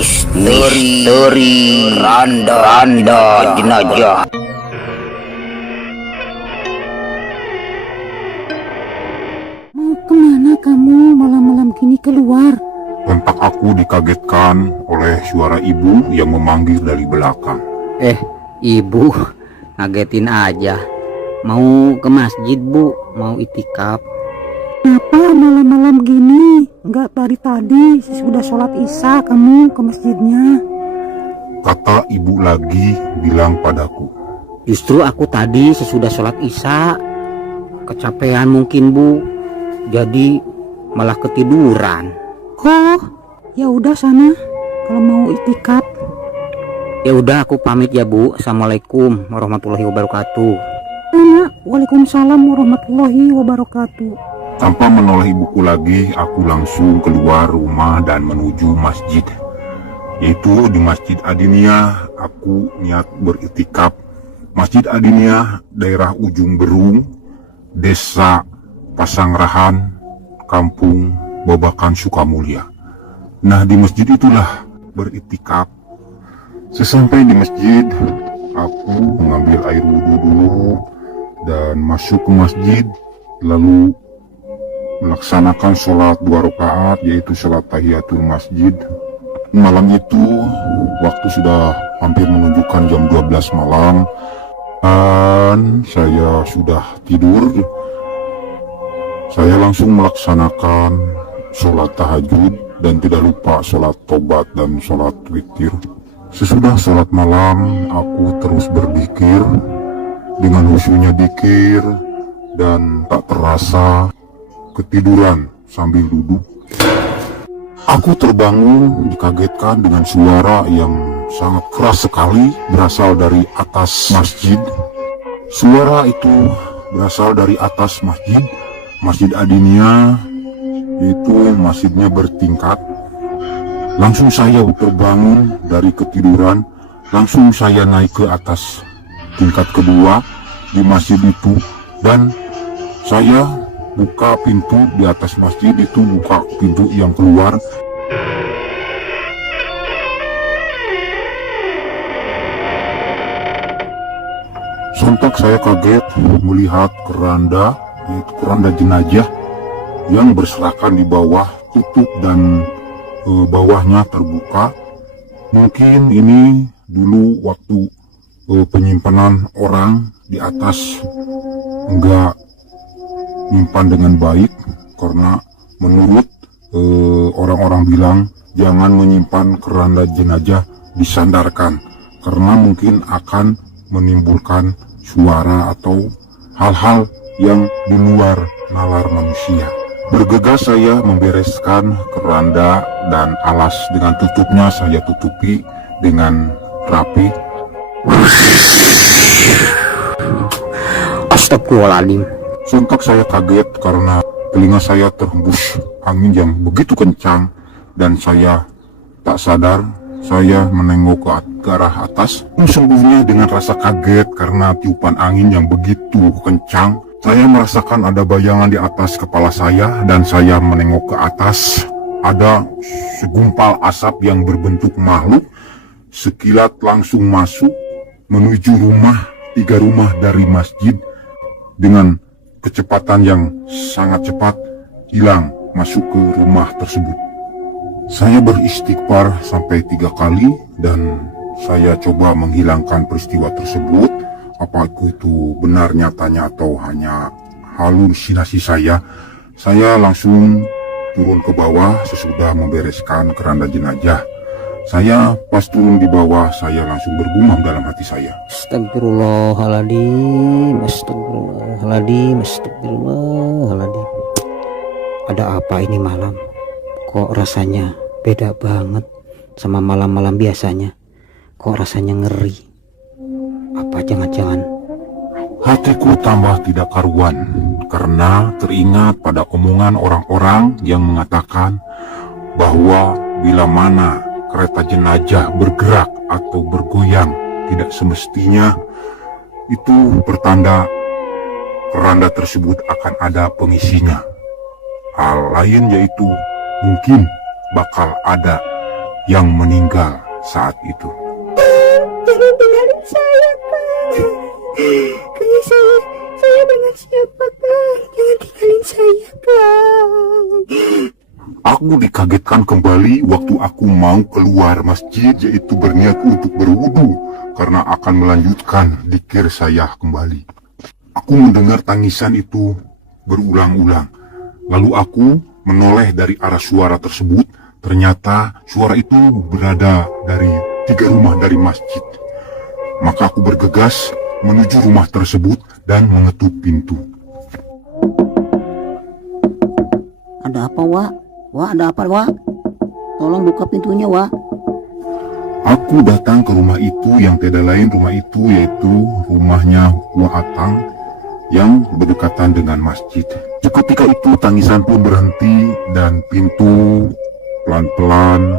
Misteri Randa Jenazah. Mau kemana kamu malam-malam gini keluar? Sontak aku dikagetkan oleh suara ibu yang memanggil dari belakang. Ibu, ngagetin aja. Mau ke masjid, Bu, mau itikaf. Kenapa malam-malam gini? Enggak dari tadi sudah sholat isya kamu ke masjidnya. Kata ibu lagi bilang padaku. Justru aku tadi sesudah sholat isya kecapean mungkin, Bu. Jadi malah ketiduran. Oh, ya udah sana kalau mau itikaf. Ya udah, aku pamit ya, Bu. Assalamualaikum warahmatullahi wabarakatuh. Waalaikumsalam warahmatullahi wabarakatuh. Tanpa menoleh ibuku lagi, aku langsung keluar rumah dan menuju masjid. Yaitu di Masjid Adiniyah, aku niat beritikaf. Masjid Adiniyah, daerah Ujung Berung, Desa Pasangrahan, Kampung Babakan Sukamulya. Nah, di masjid itulah beritikaf. Sesampai di masjid, aku mengambil air wudhu dulu dan masuk ke masjid, lalu melaksanakan sholat 2 rakaat, yaitu sholat tahiyatul masjid. Malam itu waktu sudah hampir menunjukkan jam 12 malam dan saya sudah tidur. Saya langsung melaksanakan sholat tahajud dan tidak lupa sholat tobat dan sholat witir. Sesudah sholat malam, aku terus berzikir dengan khusyuknya dzikir dan tak terasa ketiduran sambil duduk. Aku terbangun dikagetkan dengan suara yang sangat keras sekali berasal dari atas masjid. Suara itu berasal dari atas masjid, Masjid Adiniyah, itu masjidnya bertingkat. Langsung saya terbangun dari ketiduran, langsung saya naik ke atas tingkat kedua di masjid itu, dan saya buka pintu di atas masjid itu, buka pintu yang keluar. Sontak saya kaget melihat keranda, yaitu keranda jenazah yang berserakan di bawah, tutup dan bawahnya terbuka. Mungkin ini dulu waktu penyimpanan orang di atas enggak nyimpan dengan baik, karena menurut orang-orang bilang jangan menyimpan keranda jenazah disandarkan karena mungkin akan menimbulkan suara atau hal-hal yang di luar nalar manusia. Bergegas saya membereskan keranda dan alas dengan tutupnya saya tutupi dengan rapi. Astagfirullahaladzim. Sontak saya kaget karena telinga saya terhembus angin yang begitu kencang dan saya tak sadar. Saya menengok ke arah atas, sesungguhnya dengan rasa kaget karena tiupan angin yang begitu kencang. Saya merasakan ada bayangan di atas kepala saya dan saya menengok ke atas. Ada segumpal asap yang berbentuk makhluk sekilat langsung masuk menuju rumah, 3 rumah dari masjid. Dengan kecepatan yang sangat cepat hilang masuk ke rumah tersebut. Saya beristighfar sampai 3 kali dan saya coba menghilangkan peristiwa tersebut. Apa itu benar nyatanya atau hanya halusinasi saya. Saya langsung turun ke bawah sesudah membereskan keranda jenazah. Saya pas turun di bawah, saya langsung bergumam dalam hati saya. Astagfirullahaladzim, astagfirullahaladzim, astagfirullahaladzim. Ada apa ini malam? Kok rasanya beda banget sama malam-malam biasanya? Kok rasanya ngeri? Apa jangan-jangan? Hatiku tambah tidak karuan karena teringat pada omongan orang-orang yang mengatakan bahwa bila mana kereta jenazah bergerak atau bergoyang tidak semestinya, itu pertanda keranda tersebut akan ada pengisinya. Hal lain yaitu mungkin bakal ada yang meninggal saat itu. Jangan tinggalin saya, Kak. Kayak saya dengan siapa, Kak? Jangan tinggalin saya, Kak. Aku dikagetkan kembali waktu aku mau keluar masjid, yaitu berniat untuk berwudu karena akan melanjutkan dzikir saya kembali. Aku mendengar tangisan itu berulang-ulang. Lalu aku menoleh dari arah suara tersebut. Ternyata suara itu berada dari 3 rumah dari masjid. Maka aku bergegas menuju rumah tersebut dan mengetuk pintu. Ada apa, Wak? Wak, ada apa, Wak? Tolong buka pintunya, Wak. Aku datang ke rumah itu yang tidak lain rumah itu yaitu rumahnya Wak Atang yang berdekatan dengan masjid. Seketika itu tangisan pun berhenti dan pintu pelan-pelan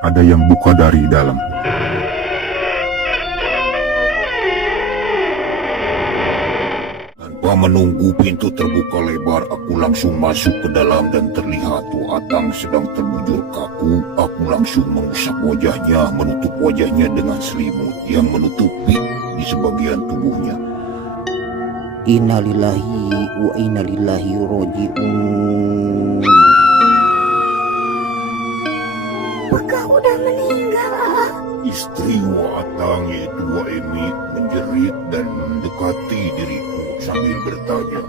ada yang buka dari dalam. Tanpa menunggu pintu terbuka lebar, aku langsung masuk ke dalam dan terlihat Wak Atang sedang terbujur kaku. Aku langsung mengusap wajahnya, menutup wajahnya dengan selimut yang menutupi di sebagian tubuhnya. Innalillahi wa innalillahi roji'un. Apakah udah meninggal, ah? Istri Wak Atang yaitu Wak Emi menjerit dan mendekati diriku sambil bertanya.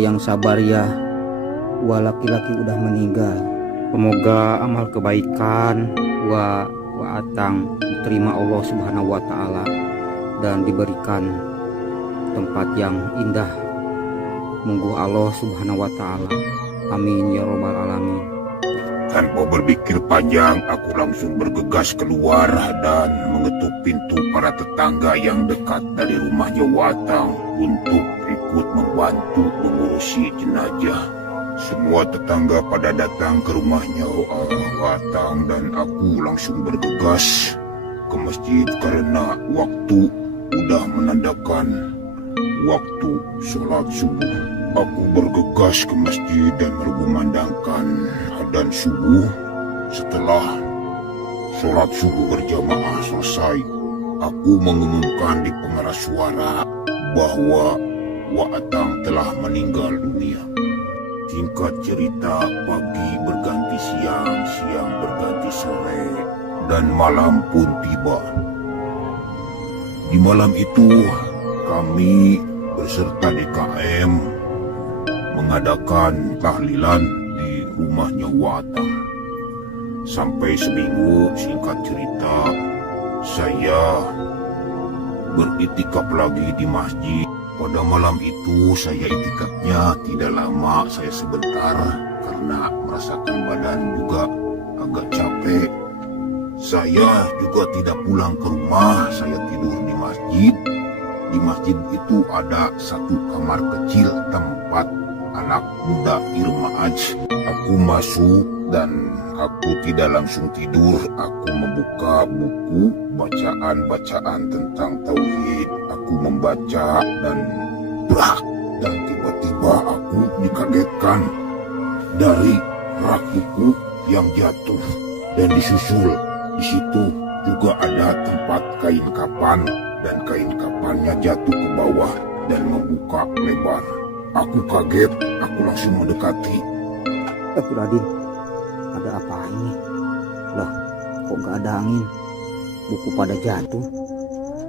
Yang sabar ya. Wak laki-laki udah meninggal. Semoga amal kebaikan Wak Atang diterima Allah Subhanahu wa taala dan diberikan tempat yang indah. Monggo Allah Subhanahu wa taala. Amin ya robbal alamin. Tanpa berpikir panjang, aku langsung bergegas keluar dan mengetuk pintu para tetangga yang dekat dari rumahnya Wak Atang untuk ikut membantu mengurusi jenazah. Semua tetangga pada datang ke rumahnya Wak Atang dan aku langsung bergegas ke masjid karena waktu udah menandakan waktu sholat subuh. Aku bergegas ke masjid dan berkumandangkan adzan subuh. Setelah sholat subuh berjamaah selesai, aku mengumumkan di pengeras suara bahwa Wak Atang telah meninggal dunia. Singkat cerita, pagi berganti siang, siang berganti sore, dan malam pun tiba. Di malam itu, kami beserta DKM mengadakan tahlilan di rumahnya Wak Atang. Sampai seminggu, singkat cerita, saya beritikaf lagi di masjid. Pada malam itu saya itikafnya tidak lama, saya sebentar karena merasakan badan juga agak capek. Saya juga tidak pulang ke rumah, saya tidur di masjid. Di masjid itu ada satu kamar kecil tempat anak muda Irmaaj. Aku masuk dan aku tidak langsung tidur. Aku membuka buku bacaan-bacaan tentang tauhid. Aku membaca dan tiba-tiba aku dikagetkan dari rak buku yang jatuh dan disusul. Di situ juga ada tempat kain kapan dan kain kapannya jatuh ke bawah dan membuka lebar. Aku kaget, aku langsung mendekati. Raden, ada apa ini? Lah, kok gak ada angin? Buku pada jatuh.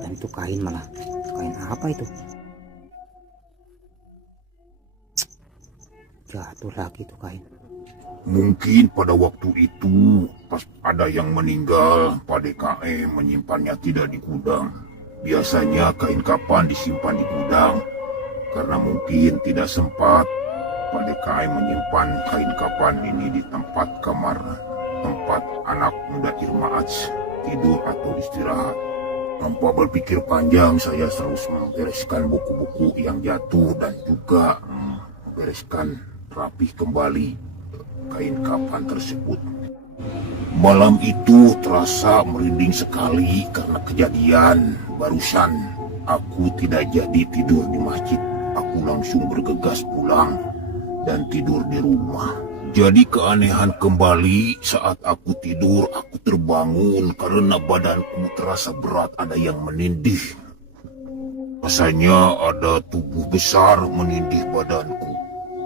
Dan itu kain malah. Kain apa itu? Jatuh lagi tuh kain. Mungkin pada waktu itu pas ada yang meninggal, Pak DKM menyimpannya tidak di gudang. Biasanya kain kapan disimpan di gudang. Karena mungkin tidak sempat, Pak DKM menyimpan kain kapan ini di tempat kamar tempat anak muda Irmaaj tidur atau istirahat. Tanpa berpikir panjang, saya terus membereskan buku-buku yang jatuh dan juga membereskan rapih kembali kain kapan tersebut. Malam itu terasa merinding sekali karena kejadian barusan. Aku tidak jadi tidur di masjid. Aku langsung bergegas pulang dan tidur di rumah. Terjadi keanehan kembali saat aku tidur. Aku terbangun karena badanku terasa berat, ada yang menindih. Rasanya ada tubuh besar menindih badanku.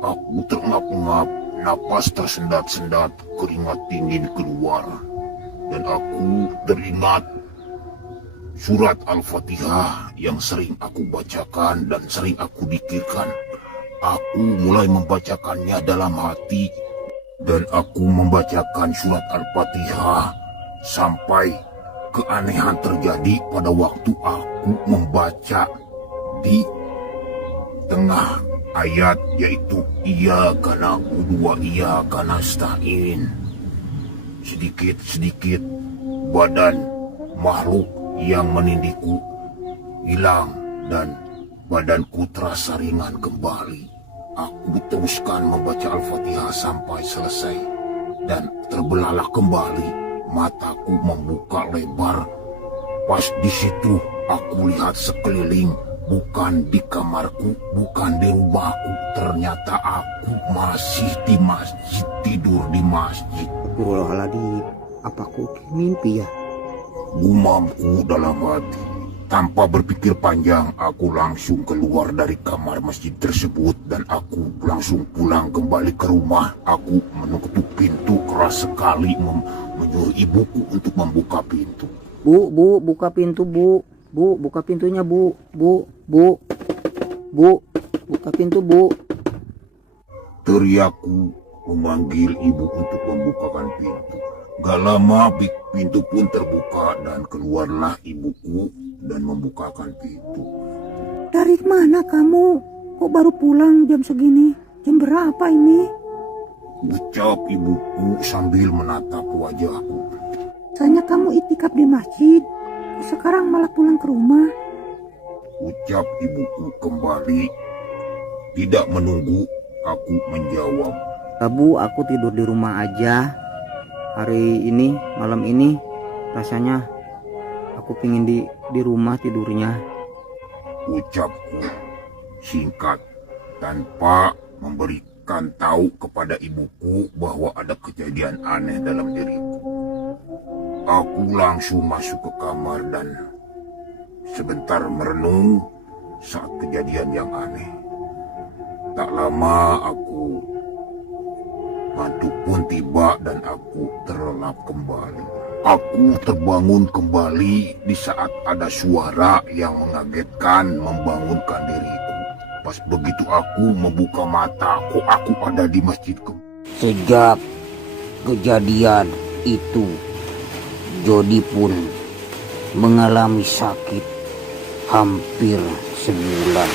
Aku terengap-engap, napas tersendat-sendat, keringat dingin keluar. Dan aku teringat surat Al-Fatihah yang sering aku bacakan dan sering aku dikirkan. Aku mulai membacakannya dalam hati dan aku membacakan surat Al-Fatihah sampai keanehan terjadi pada waktu aku membaca di tengah ayat, yaitu iyyaka na'budu wa iyyaka nasta'in. Sedikit-sedikit badan makhluk yang menindihku hilang dan badanku terasa ringan kembali. Aku teruskan membaca Al-Fatihah sampai selesai dan terbelalak kembali. Mataku membuka lebar. Pas di situ aku lihat sekeliling, bukan di kamarku, bukan di rumahku. Ternyata aku masih di masjid, tidur di masjid. Astagfirullahaladzim, apa aku mimpi ya? Gumamku dalam hati. Tanpa berpikir panjang, aku langsung keluar dari kamar masjid tersebut dan aku langsung pulang kembali ke rumah. Aku mengetuk pintu keras sekali, menyuruh ibuku untuk membuka pintu. Bu, buka pintu, Bu. Bu, buka pintunya, Bu. Bu, buka pintu, Bu. Teriakku memanggil ibu untuk membukakan pintu. Gak lama pintu pun terbuka dan keluarlah ibuku dan membukakan pintu. Dari mana kamu? Kok baru pulang jam segini? Jam berapa ini? Ucap ibuku sambil menatap wajahku. Soalnya kamu itikaf di masjid. Sekarang malah pulang ke rumah. Ucap ibuku kembali. Tidak menunggu aku menjawab. Bu, aku tidur di rumah aja. Hari ini, malam ini, rasanya aku pingin di rumah tidurnya. Ucapku singkat tanpa memberikan tahu kepada ibuku bahwa ada kejadian aneh dalam diriku. Aku langsung masuk ke kamar dan sebentar merenung saat kejadian yang aneh. Tak lama ngantuk pun tiba dan aku terlelap kembali. Aku terbangun kembali di saat ada suara yang mengagetkan membangunkan diriku. Pas begitu aku membuka mata, kok aku ada di masjid. Sejak kejadian itu, Jody pun mengalami sakit hampir sebulan.